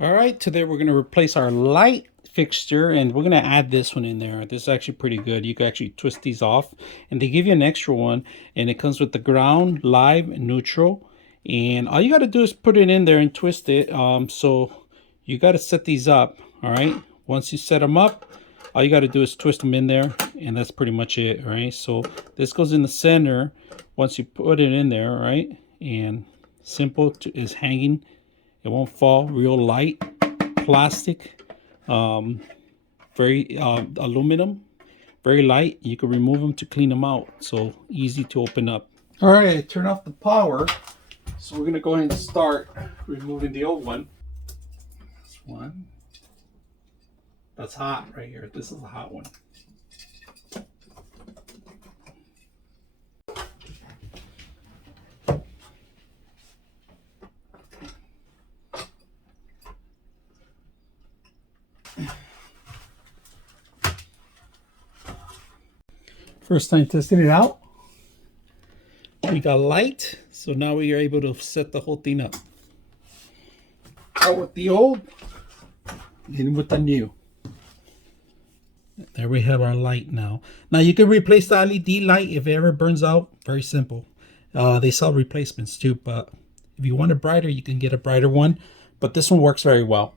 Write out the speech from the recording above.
All right, today we're going to replace our light fixture and we're going to add this one in there. This is actually pretty good. You can actually twist these off and they give you an extra one, and it comes with the ground, live, and neutral. And all you got to do is put it in there and twist it. So you got to set these up. All right. Once you set them up, all you got to do is twist them in there, and that's pretty much it. All right. So this goes in the center once you put it in there. All right. And is hanging. It won't fall. Real light plastic, very aluminum, very light. You can remove them to clean them out, so easy to open up. All right, turn off the power. So we're gonna go ahead and start removing the old one. This one, that's hot right here. This is a hot one. First time testing it out. We got light, so now we are able to set the whole thing up. Out with the old, in with the new. There we have our light now. Now you can replace the LED light if it ever burns out. Very simple. They sell replacements too, but if you want it brighter, you can get a brighter one. But this one works very well.